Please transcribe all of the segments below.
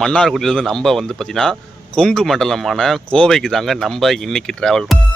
மன்னார்குடியிலேருந்து நம்ம வந்து பார்த்திங்கன்னா கொங்கு மண்டலமான கோவைக்கு தாங்க நம்ம இன்றைக்கி ட்ராவல் பண்ணோம்.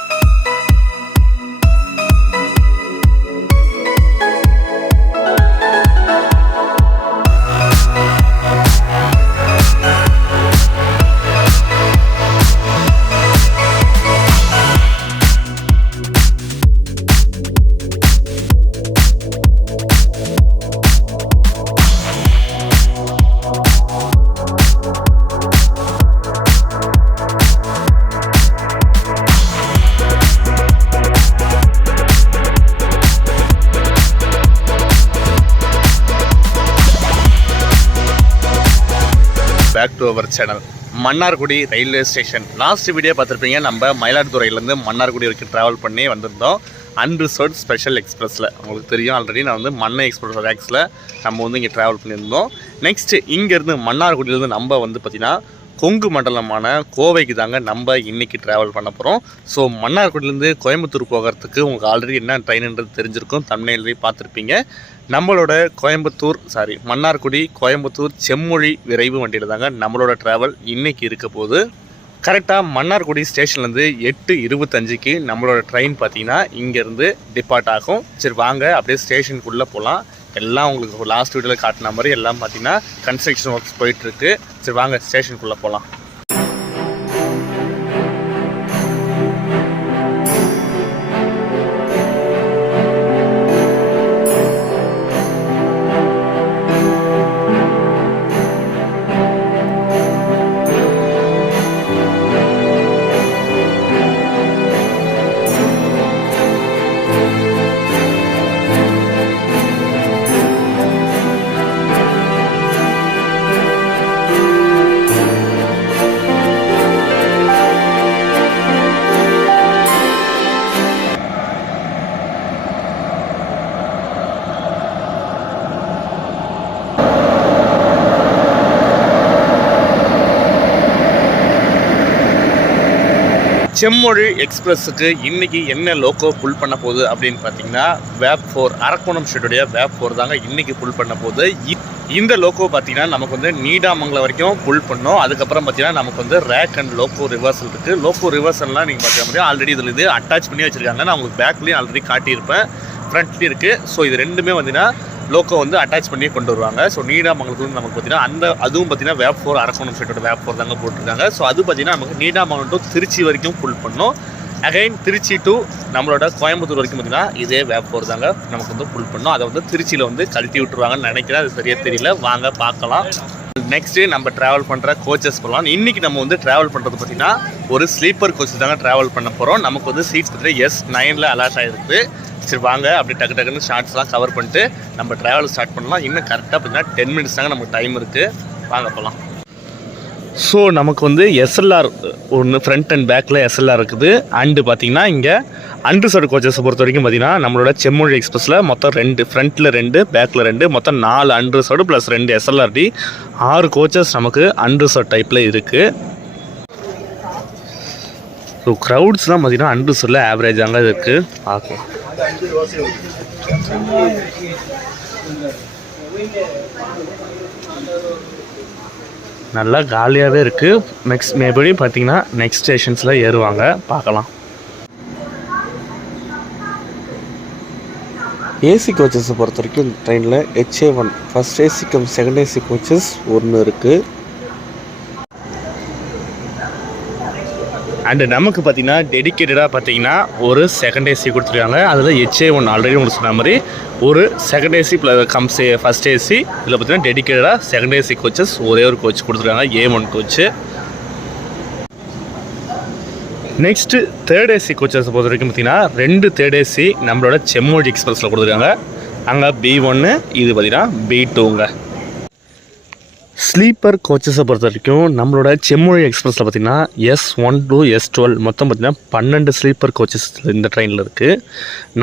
Back to our channel. Mannargudi railway station last video பார்த்துருப்பீங்க. நம்ம மயிலாடுதுறையிலேருந்து மன்னார்குடி வரைக்கும் ட்ராவல் பண்ணி வந்திருந்தோம் அன்ரிசர்வ்ட் ஸ்பெஷல் எக்ஸ்பிரஸில். உங்களுக்கு தெரியும் ஆல்ரெடி நான் வந்து மன்னை எக்ஸ்பிரஸ் ரேக்ஸில் நம்ம வந்து இங்கே ட்ராவல் பண்ணியிருந்தோம். நெக்ஸ்ட்டு இங்கேருந்து மன்னார்குடியிலேருந்து நம்ம வந்து பார்த்திங்கன்னா கொங்கு மண்டலமான கோவைக்கு தாங்க நம்ம இன்றைக்கி ட்ராவல் பண்ண போகிறோம். ஸோ மன்னார்குடியிலேருந்து கோயம்புத்தூர் போகிறதுக்கு உங்களுக்கு ஆல்ரெடி என்ன ட்ரெயின்ன்றது தெரிஞ்சிருக்கும், தமிழ்லேயே பார்த்துருப்பீங்க. நம்மளோட மன்னார்குடி கோயம்புத்தூர் செம்மொழி விரைவு வண்டியில் தாங்க நம்மளோட ட்ராவல் இன்றைக்கி இருக்க போது. கரெக்டாக மன்னார்குடி ஸ்டேஷன்லேருந்து 8:25க்கு நம்மளோட ட்ரெயின் பார்த்திங்கன்னா இங்கேருந்து டிபார்ட் ஆகும். சரி வாங்க அப்படியே ஸ்டேஷனுக்குள்ளே போகலாம். எல்லாம் உங்களுக்கு லாஸ்ட் வீடியோவில் காட்டின மாதிரி எல்லாம் பார்த்திங்கன்னா கன்ஸ்ட்ரக்ஷன் ஒர்க்ஸ் போயிட்டுருக்கு. சரி வாங்க ஸ்டேஷனுக்குள்ளே போகலாம். செம்மொழி எக்ஸ்பிரஸுக்கு இன்றைக்கி என்ன லோக்கோ புல் பண்ண போகுது அப்படின்னு பார்த்தீங்கன்னா VAP4 அரக்கோணம் ஸ்ட்ரீட்டுடைய VAP4 தாங்க இன்றைக்கி புல் பண்ண போகுது. இந்த லோக்கோ பார்த்தீங்கன்னா நமக்கு வந்து நீடாமங்கலம் வரைக்கும் புல் பண்ணோம். அதுக்கப்புறம் பார்த்தீங்கன்னா நமக்கு வந்து ரேக் அண்ட் லோக்கோ ரிவர்சல் இருக்குது. லோக்கோ ரிவர்சல்லாம் நீங்கள் பார்க்க முடியும், ஆல்ரெடி இதில் இது அட்டாச் பண்ணி வச்சுருக்காங்க. நான் உங்களுக்கு பேக்லேயும் ஆல்ரெடி காட்டியிருப்பேன், ஃப்ரண்ட்லேயும் இருக்குது. ஸோ இது ரெண்டுமே பார்த்தீங்கன்னா லோக்கோ வந்து அட்டாச் பண்ணி கொண்டு வருவாங்க. ஸோ நீடாமங்கலத்துக்கு நமக்கு பார்த்தீங்கன்னா அதுவும் பார்த்தீங்கன்னா VAP4 அரக்கோணம் ஸ்ட்ரீட்டோட VAP4 தாங்க போட்டிருக்காங்க. ஸோ அது பார்த்தீங்கன்னா நமக்கு நீடாமங்கலம் டு திருச்சி வரைக்கும் புல் பண்ணோம். அகைன் திருச்சி டு நம்மளோட கோயம்புத்தூர் வரைக்கும் பார்த்தீங்கன்னா இதே VAP4 தாங்க நமக்கு வந்து புல் பண்ணோம். அதை வந்து திருச்சியில் வந்து கழட்டி விட்டுருவாங்கன்னு நினைக்கிறேன், அது சரியாக தெரியல. வாங்க பார்க்கலாம். நெக்ஸ்ட்டு நம்ம ட்ராவல் பண்ணுற கோச்சஸ் போகலாம். இன்றைக்கி நம்ம வந்து ட்ராவல் பண்ணுறது பார்த்திங்கன்னா ஒரு ஸ்லீப்பர் கோச்சஸ் தாங்க ட்ராவல் பண்ண போகிறோம். நமக்கு வந்து சீட்ஸ் பார்த்திங்கன்னா S9 அலாட் ஆகிருக்கு. சரி வாங்க அப்படி டக்குன்னு ஷார்ட்ஸ்லாம் கவர் பண்ணிட்டு நம்ம ட்ராவல் ஸ்டார்ட் பண்ணலாம். இன்னும் கரெக்டாக பார்த்தீங்கன்னா 10 மினிட்ஸ் தாங்க நமக்கு டைம் இருக்குது. வாங்க போகலாம். ஸோ நமக்கு வந்து SLR ஒன்று ஃப்ரண்ட் அண்ட் பேக்கில் SLR இருக்குது. அண்டு பார்த்திங்கன்னா இங்கே அன்ரிசர்வ்ட் கோச்சஸை பொறுத்த வரைக்கும் பார்த்திங்கன்னா நம்மளோட செம்மொழி எக்ஸ்பிரஸில் மொத்தம் 2, ஃப்ரண்ட்டில் 2, பேக்கில் 2, மொத்தம் 4 அன்ரிசர்வ்டு ப்ளஸ் 2 SLRD, 6 கோச்சஸ் நமக்கு அன்ரிசர்வ்ட் டைப்பில் இருக்குது. ஸோ க்ரௌட்ஸ்லாம் பார்த்திங்கன்னா அன்ரிசர்வ்டில் ஆவரேஜாங்க இருக்குது. பார்க்கலாம். நல்லா காலியாகவே இருக்குது. மேபடி பார்த்தீங்கன்னா நெக்ஸ்ட் ஸ்டேஷன்ஸில் ஏறுவாங்க, பார்க்கலாம். ஏசி கோச்சஸை பொறுத்த வரைக்கும் இந்த ட்ரெயினில் HA1 first AC come second AC coaches ஒன்று இருக்குது. அண்டு நமக்கு பார்த்திங்கன்னா டெடிக்கேட்டடாக பார்த்திங்கன்னா ஒரு செகண்ட் ஏசி கொடுத்துருக்காங்க. அதில் HA1 ஆல்ரெடி உங்களுக்கு சொன்ன மாதிரி ஒரு second AC plus first AC. இதில் பார்த்திங்கன்னா டெடிக்கேட்டடாக செகண்ட் ஏசி கோச்சஸ் ஒரே ஒரு கோச் கொடுத்துருக்காங்க, A1 coach. Next third AC கோச்சஸை பொறுத்த வரைக்கும் பார்த்திங்கன்னா 2 தேர்ட் ஏசி நம்மளோட செம்மொழி எக்ஸ்பிரஸில் கொடுத்துருக்காங்க. அங்கே B1, இது பார்த்திங்கன்னா B2ங்க. ஸ்லீப்பர் கோச்சஸை பொறுத்த வரைக்கும் நம்மளோட செம்மொழி எக்ஸ்பிரஸில் பார்த்திங்கன்னா S1 to S12 மொத்தம் பார்த்திங்கன்னா 12 ஸ்லீப்பர் கோச்சஸ் இந்த ட்ரெயினில் இருக்குது.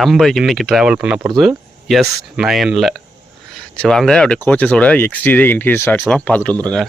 நம்ம இன்றைக்கி ட்ராவல் பண்ண போகிறது S9ல். சரி வாங்க அப்படியே கோச்சஸோட எக்ஸ்டீரியர் இன்டீரியர் ஷாட்ஸ்லாம் பார்த்துட்டு வந்துடுங்க.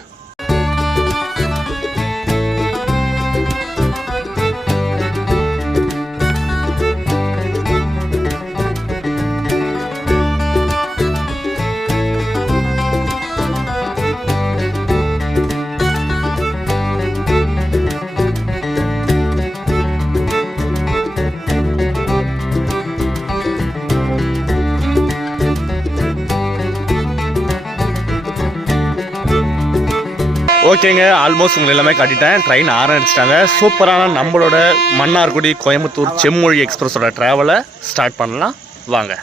ஓகேங்க, ஆல்மோஸ்ட் உங்களுக்கு எல்லாமே காட்டிட்டேன். ட்ரெயின் ஆரம்பிச்சிட்டாங்க. சூப்பரான நம்மளோட மன்னார்குடி கோயம்புத்தூர் செம்மொழி எக்ஸ்பிரஸோட ட்ராவலை ஸ்டார்ட் பண்ணலாம் வாங்க.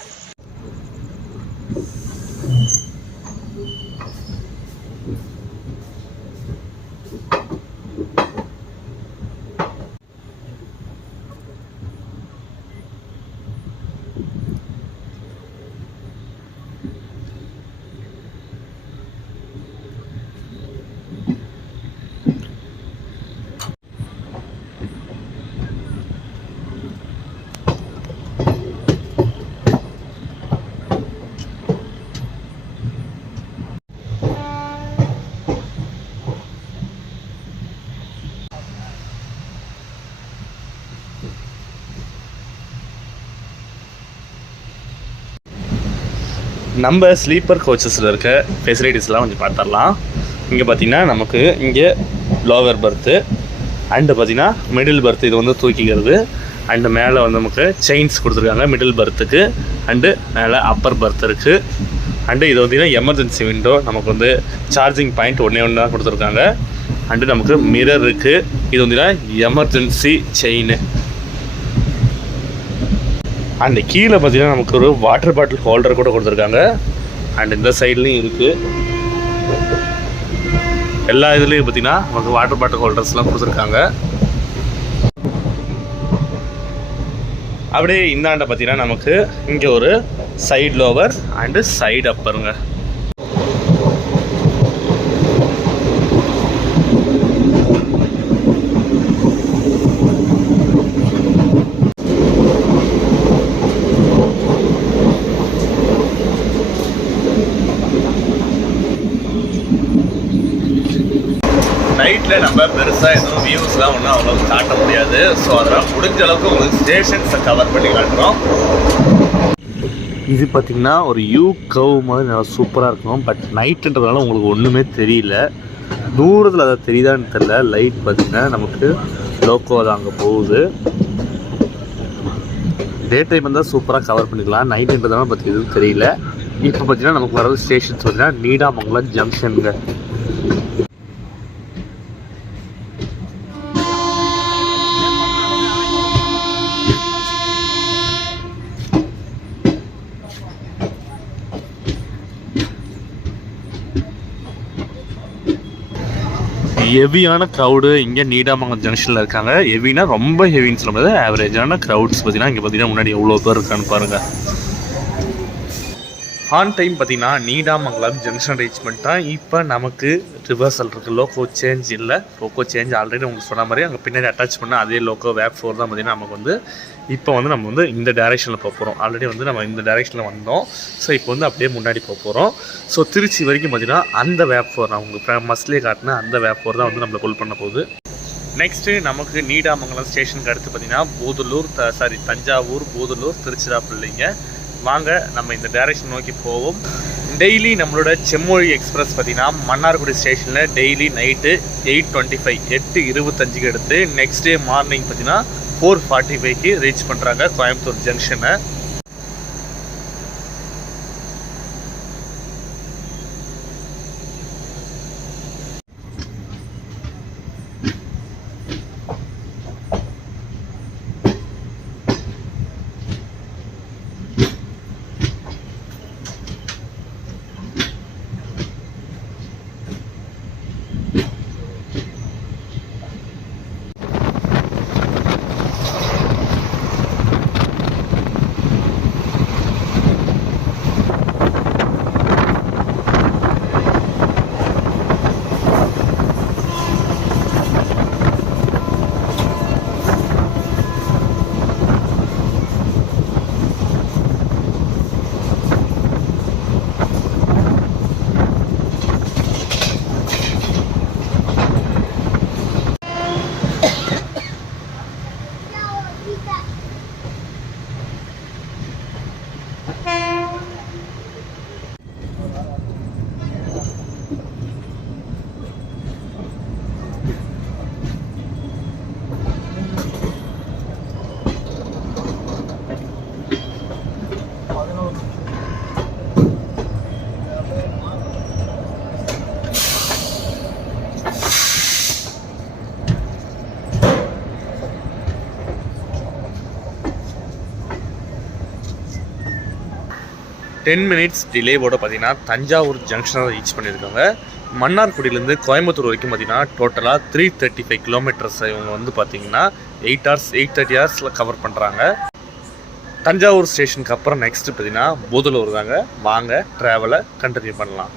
நம்ம ஸ்லீப்பர் கோச்சஸில் இருக்க ஃபெசிலிட்டிஸ்லாம் கொஞ்சம் பார்த்துடலாம். இங்கே பார்த்திங்கன்னா நமக்கு இங்கே லோவர் பர்த்து அண்டு பார்த்திங்கன்னா மிடில் பர்த்து, இது வந்து தூக்கிக்கிறது. அண்டு மேலே வந்து நமக்கு செயின்ஸ் கொடுத்துருக்காங்க மிடில் பர்த்துக்கு. அண்டு மேலே அப்பர் பர்த் இருக்குது. அண்டு இது பார்த்திங்கன்னா எமர்ஜென்சி விண்டோ, நமக்கு வந்து சார்ஜிங் பாயிண்ட் ஒன்று தான் கொடுத்துருக்காங்க. அண்டு நமக்கு மிரர் இருக்குது. இது வந்து எமர்ஜென்சி செயின். அண்ட் கீழே பார்த்தீங்கன்னா நமக்கு ஒரு வாட்டர் பாட்டில் ஹோல்டர் கூட கொடுத்துருக்காங்க. அண்ட் இந்த சைட்லேயும் இருக்குது. எல்லா இதுலேயும் பார்த்தீங்கன்னா நமக்கு வாட்டர் பாட்டில் ஹோல்டர்ஸ்லாம் கொடுத்துருக்காங்க. அப்படியே இந்தாண்ட பார்த்தீங்கன்னா நமக்கு இங்கே ஒரு சைடு லோவர் அண்டு சைடு அப்பருங்க. நைட்டில் நம்ம பெருசாக எதுவும் வியூஸ்லாம் ஒன்றும் அவ்வளோக்கு காட்ட முடியாது. ஸோ அதெல்லாம் முடிஞ்ச அளவுக்கு உங்களுக்கு ஸ்டேஷன்ஸை கவர் பண்ணி காட்டுறோம். இது பார்த்திங்கன்னா ஒரு யூ கவ் மாதிரி நல்லா சூப்பராக இருக்கும். பட் நைட்டுன்றதுனால உங்களுக்கு ஒன்றுமே தெரியல. தூரத்தில் அதை தெரியுதான்னு தெரியல. லைட் பார்த்திங்கன்னா நமக்கு லோக்கோ தான் அங்கே போகுது. டே டைம் வந்தால் சூப்பராக கவர் பண்ணிக்கலாம். நைட்டுன்றதுனால பார்த்திங்கன்னா எதுவும் தெரியல. இப்போ பார்த்திங்கன்னா நமக்கு வர்றது ஸ்டேஷன்ஸ் பார்த்திங்கன்னா நீடாமங்கலம் ஜங்ஷனுங்க. ஹெவியான க்ரௌடு இங்கே நீடாமங்கலம் ஜங்ஷனில் இருக்காங்க. ஹெவினா ரொம்ப ஹெவின்னு சொல்ல முடியாது, ஆவரேஜான க்ரௌட்ஸ் பார்த்தீங்கன்னா இங்கே பார்த்தீங்கன்னா முன்னாடி எவ்வளோ பேர் இருக்கான்னு பாருங்கள். ஆன் டைம் பார்த்தீங்கன்னா நீடாமங்கலம் ஜங்ஷன் ரீச் பண்ணிட்டா. இப்போ நமக்கு ரிவர்சல் இருக்குது. லோக்கோ சேஞ்ச் இல்லை. லோக்கோ சேஞ்ச் ஆல்ரெடி உங்களுக்கு சொன்ன மாதிரி அங்கே பின்னாடி அட்டாச் பண்ணால் அதே லோக்கோ வேப் 4 தான் பார்த்தீங்கன்னா நமக்கு வந்து இப்போ வந்து நம்ம வந்து இந்த டைரெக்ஷனில் போக போகிறோம். ஆல்ரெடி வந்து நம்ம இந்த டைரெக்ஷனில் வந்தோம். ஸோ இப்போ வந்து அப்படியே முன்னாடி போக போகிறோம். ஸோ திருச்சி வரைக்கும் பார்த்தீங்கன்னா அந்த வேப் 4 நான் உங்களுக்கு மஸ்ட்லேயே காட்டினா அந்த வேப் 4 தான் வந்து நம்மளை புல் பண்ண போகுது. நெக்ஸ்ட்டு நமக்கு நீடாமங்கலம் ஸ்டேஷனுக்கு அடுத்து பார்த்தீங்கன்னா பூதலூர் தஞ்சாவூர், பூதலூர், திருச்சிராப்பள்ளிங்க. வாங்க நம்ம இந்த டைரெக்ஷன் நோக்கி போவோம். டெய்லி நம்மளோட செம்மொழி எக்ஸ்பிரஸ் பார்த்திங்கன்னா மன்னார்குடி ஸ்டேஷனில் டெய்லி நைட்டு 8:25 8:25க்கு எடுத்து நெக்ஸ்ட் டே மார்னிங் பார்த்திங்கன்னா 4:45க்கு ரீச் பண்ணுறாங்க கோயம்புத்தூர் ஜங்ஷனை. 10 மினிட்ஸ் டிலேவோட பார்த்தீங்கன்னா தஞ்சாவூர் ஜங்ஷனை ரீச் பண்ணியிருக்காங்க. மன்னார்குடியிலேருந்து கோயம்புத்தூர் வரைக்கும் பார்த்தீங்கன்னா டோட்டலாக 335 கிலோமீட்டர்ஸ் இவங்க வந்து பார்த்தீங்கன்னா 8:30 ஹவர்ஸில் கவர் பண்ணுறாங்க. தஞ்சாவூர் ஸ்டேஷனுக்கு அப்புறம் நெக்ஸ்ட்டு பார்த்தீங்கன்னா பூதலூர் தாங்க. வாங்க ட்ராவலை கண்டினியூ பண்ணலாம்.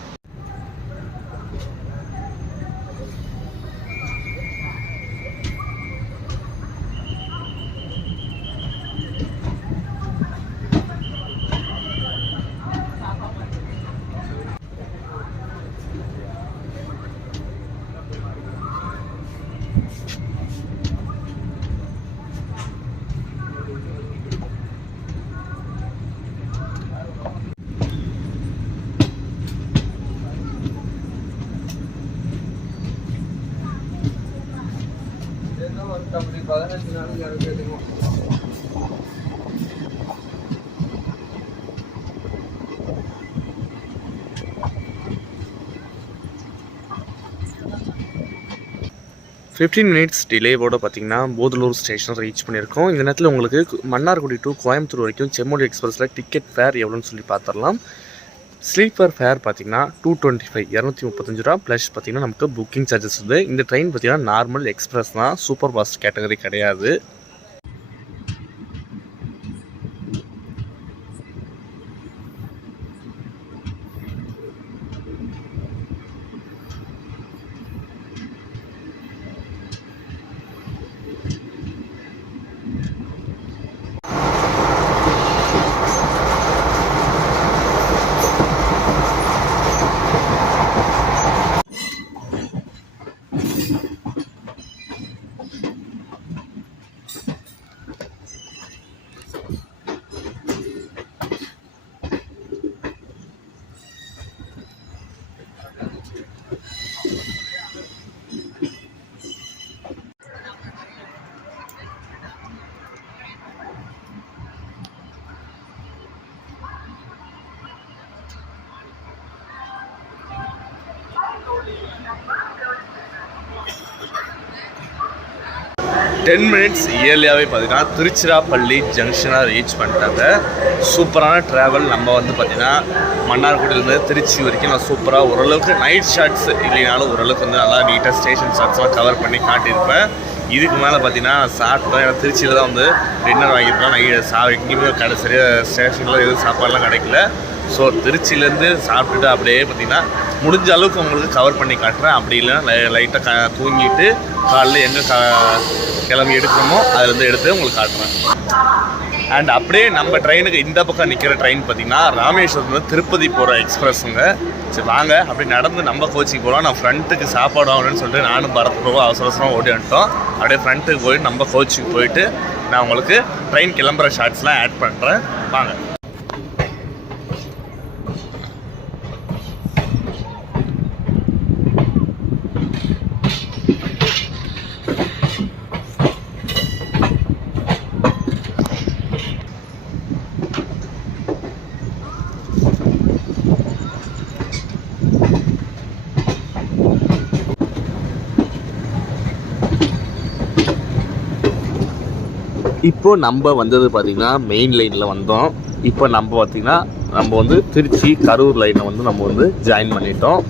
அப்படி 15 நாளைக்கு எனக்கு எடுக்கும். மினிட்ஸ் டிலேவோட பார்த்தீங்கன்னா போதலூர் ஸ்டேஷன் ரீச் பண்ணியிருக்கோம். இந்த நேரத்தில் உங்களுக்கு மன்னார்குடி டு கோயம்புத்தூர் வரைக்கும் செம்மொழி எக்ஸ்பிரஸில் டிக்கெட் ஃபேர் எவ்வளோன்னு சொல்லி பார்த்துடலாம். ஸ்லீப்பர் ஃபேர் பார்த்தீங்கன்னா 225 235 ரூபா ப்ளஸ் பார்த்தீங்கன்னா நமக்கு புக்கிங் சார்ஜஸ் வந்து. இந்த ட்ரெயின் பார்த்தீங்கன்னா நார்மல் எக்ஸ்பிரஸ் தான், சூப்பர் ஃபாஸ்ட் கேட்டகரி கிடையாது. மினிட்ஸ் இயர்லியாகவே பார்த்தீங்கன்னா திருச்சிராப்பள்ளி ஜங்ஷனாக ரீச் பண்ணிட்டாங்க. சூப்பரான ட்ராவல். நம்ம வந்து பார்த்திங்கன்னா மன்னார்குடியிலேருந்து திருச்சி வரைக்கும் நான் சூப்பராக ஓரளவுக்கு நைட் ஷாட்ஸ் இல்லைனாலும் ஓரளவுக்கு வந்து நல்லா நீட்டாக ஸ்டேஷன் ஷாட்ஸ்லாம் கவர் பண்ணி காட்டியிருப்பேன். இதுக்கு மேலே பார்த்தீங்கன்னா சாப்பிட்டோம். ஏன்னா திருச்சியில் தான் வந்து டின்னர் வாங்கியிருக்கோம். எங்கேயுமே கடை சரியாக ஸ்டேஷனில் எதுவும் சாப்பாடுலாம் கிடைக்கல. ஸோ திருச்சியிலேருந்து சாப்பிட்டுட்டு அப்படியே பார்த்திங்கன்னா முடிஞ்ச அளவுக்கு உங்களுக்கு கவர் பண்ணி காட்டுறேன். அப்படி இல்லைன்னா லைட்டாக தூங்கிட்டு காலைல எங்கே கிளம்பி எடுக்கணுமோ அதுலேருந்து எடுத்து உங்களுக்கு காட்டுறேன். அண்ட் அப்படியே நம்ம ட்ரெயினுக்கு இந்த பக்கம் நிற்கிற ட்ரெயின் பார்த்திங்கன்னா ராமேஸ்வரத்துலேருந்து திருப்பதி போகிற எக்ஸ்பிரஸுங்க. சரி வாங்க அப்படி நடந்து நம்ம கோச்சிக்கு போகலாம். நான் ஃப்ரண்ட்டுக்கு சாப்பாடு வாங்கணும்னு சொல்லிட்டு நானும் பரத் போக அவசர அவசரமாக ஓடி வந்துட்டோம். அப்படியே ஃப்ரண்ட்டுக்கு போயிட்டு நம்ம கோச்சிக்கு போயிட்டு நான் உங்களுக்கு ட்ரெயின் கிளம்புற ஷார்ட்ஸ்லாம் ஆட் பண்ணுறேன். வாங்க. இப்போது நம்ம வந்தது பார்த்திங்கன்னா மெயின் லைனில் வந்தோம். இப்போ நம்ம பார்த்திங்கன்னா நம்ம வந்து திருச்சி கரூர் லைனை வந்து நம்ம வந்து ஜாயின் பண்ணிட்டோம்.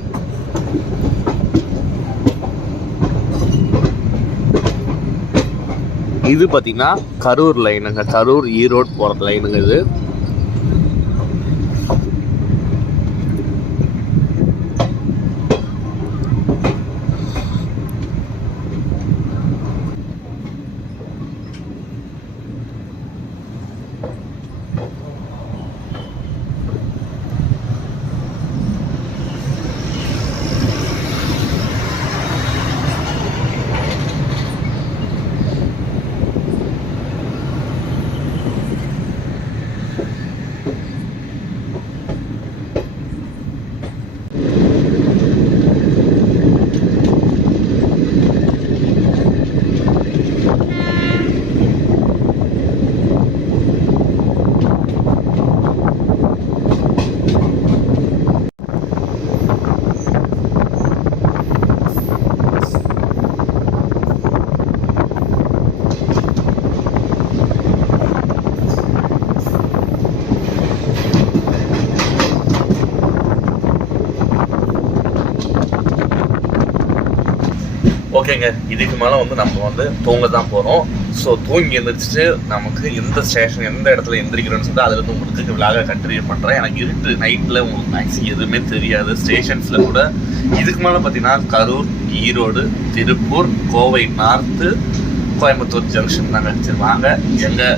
இது பார்த்திங்கன்னா கரூர் லைனுங்க, கரூர் ஈரோடு போகிற லைனுங்க இது. ஓகேங்க, இதுக்கு மேலே வந்து நம்ம வந்து தூங்க தான் போகிறோம். ஸோ தூங்கி எழுந்திரிச்சிட்டு நமக்கு எந்த ஸ்டேஷன் எந்த இடத்துல எந்திரிக்கிறோன்னு சொல்லி அதில் வந்து உங்களுக்கு விலாக கண்டினியூ பண்ணுறேன். எனக்கு இருட்டு நைட்டில் உங்களுக்கு மேக்ஸிமம் எதுவுமே தெரியாது. ஸ்டேஷன்ஸில் கூட இதுக்கு மேலே பார்த்தீங்கன்னா கரூர், ஈரோடு, திருப்பூர், கோவை நார்த்து, கோயம்புத்தூர் ஜங்ஷன் தாங்க. சரி வாங்க எங்கே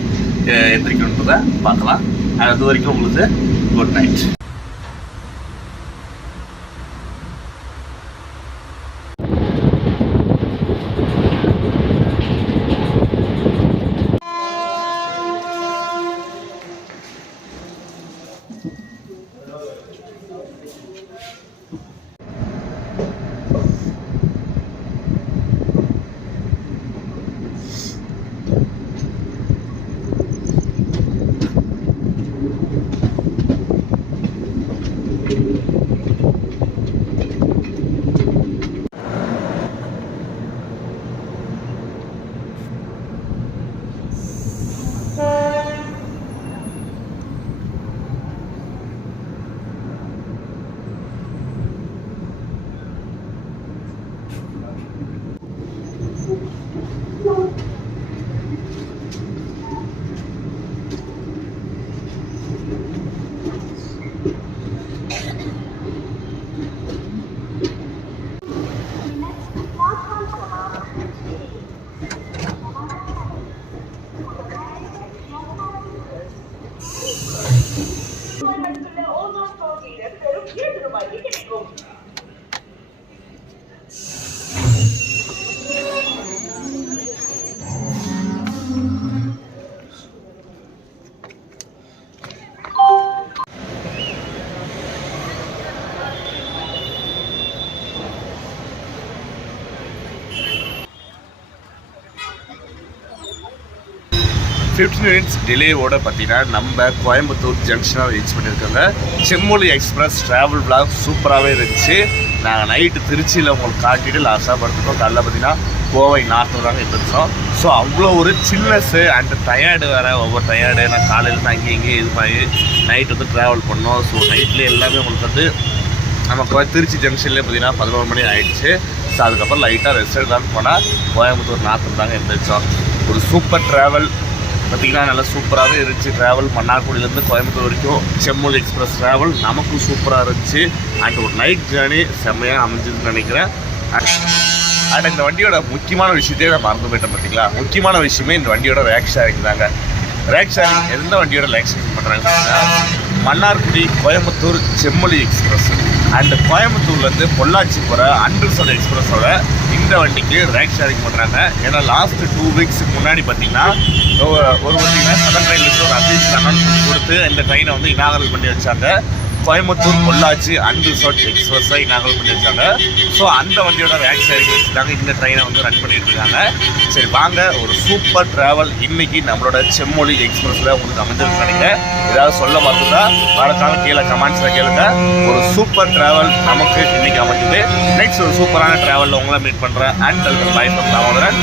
எந்திரிக்கணுன்றதை பார்க்கலாம். அது வரைக்கும் உங்களுக்கு குட் நைட். ஃபிஃப்டீன் மினிட்ஸ் டிலேவோட பார்த்தீங்கன்னா நம்ம கோயம்புத்தூர் ஜங்ஷனாக ரீச் பண்ணியிருக்காங்க. செம்மொழி எக்ஸ்பிரஸ் ட்ராவல் விளாக் சூப்பராகவே இருந்துச்சு. நாங்கள் நைட்டு திருச்சியில் உங்களுக்கு காட்டிட்டு லாஸ்ட்டாக படுத்துட்டோம். காலைல பார்த்தீங்கன்னா கோவை நார்த்து தாங்க இருந்துச்சோம். ஸோ அவ்வளோ ஒரு சில்னஸ்ஸு அண்ட் டயர்டு வேறு, ஒவ்வொரு டயர்டு. நான் காலையில் அங்கேயும் இங்கேயும் இது பண்ணி நைட் வந்து ட்ராவல் பண்ணோம். ஸோ நைட்லேயே எல்லாமே உங்களுக்கு வந்து நம்ம திருச்சி ஜங்ஷன்லேயே பார்த்தீங்கன்னா 11 மணி ஆகிடுச்சு. ஸோ அதுக்கப்புறம் லைட்டாக ரெஸ்ட் எடுக்கலான்னு போனால் கோயம்புத்தூர் நார்த்து தாங்க இருந்துச்சோம். ஒரு சூப்பர் ட்ராவல் பார்த்திங்கன்னா நல்லா சூப்பராகவே இருந்துச்சு. ட்ராவல் மன்னார்குடியிலேருந்து கோயம்புத்தூர் வரைக்கும் செம்மொழி எக்ஸ்பிரஸ் ட்ராவல் நமக்கும் சூப்பராக இருந்துச்சு. அண்ட் ஒரு நைட் ஜேர்னி செம்மையாக அமைஞ்சதுன்னு நினைக்கிறேன். அண்ட் இந்த வண்டியோட முக்கியமான விஷயத்தையே நான் மறந்து போயிட்டேன். பார்த்தீங்களா, முக்கியமான விஷயமே இந்த வண்டியோட ரேக் ஷேரிங் தாங்க. ரேக் ஷேரிங் எந்த வண்டியோட ரேக் ஷேரிங் பண்ணுறாங்க மன்னார்குடி கோயம்புத்தூர் செம்மொழி எக்ஸ்பிரஸ் அண்ட் கோயம்புத்தூர்லேருந்து பொள்ளாச்சி போகிற அன்ரிசர்வ்ட் எக்ஸ்பிரஸோட இந்த வண்டிக்கு ரேக் ஷேரிங் பண்ணுறாங்க. ஏன்னா லாஸ்ட் 2 வீக்ஸுக்கு முன்னாடி பார்த்தீங்கன்னா பார்த்தீங்கன்னா சதன் ட்ரெயின் லிஸ்ட் ஒரு அஃபீஷியல் அனௌன்ஸ்மெண்ட் கொடுத்து இந்த ட்ரெயினை வந்து இனாகரல் பண்ணி வச்சாங்க. கோயம்புத்தூர் பொள்ளாச்சி அன்ரிசர்வ்ட் எக்ஸ்பிரஸை இனாகரல் பண்ணி வச்சாங்க. ஸோ அந்த வண்டியோட ரேக் ஷேரிங் வச்சுட்டாங்க. இந்த ட்ரெயினை வந்து ரன் பண்ணிட்டு இருக்காங்க. சரி வாங்க ஒரு சூப்பர் ட்ராவல் இன்னைக்கு நம்மளோட செம்மொழி எக்ஸ்பிரஸில் உங்களுக்கு அமைஞ்சிருக்கு நினைக்கிறேன். ஏதாவது சொல்ல மறந்துட்டா மறக்காம கீழே கமெண்ட்ஸில் கேளுங்க. ஒரு சூப்பர் ட்ராவல் நமக்கு இன்னைக்கு அமைஞ்சது. நெக்ஸ்ட் ஒரு சூப்பரான ட்ராவலில் உங்களை மீட் பண்ணுறேன். And by from Damodaran.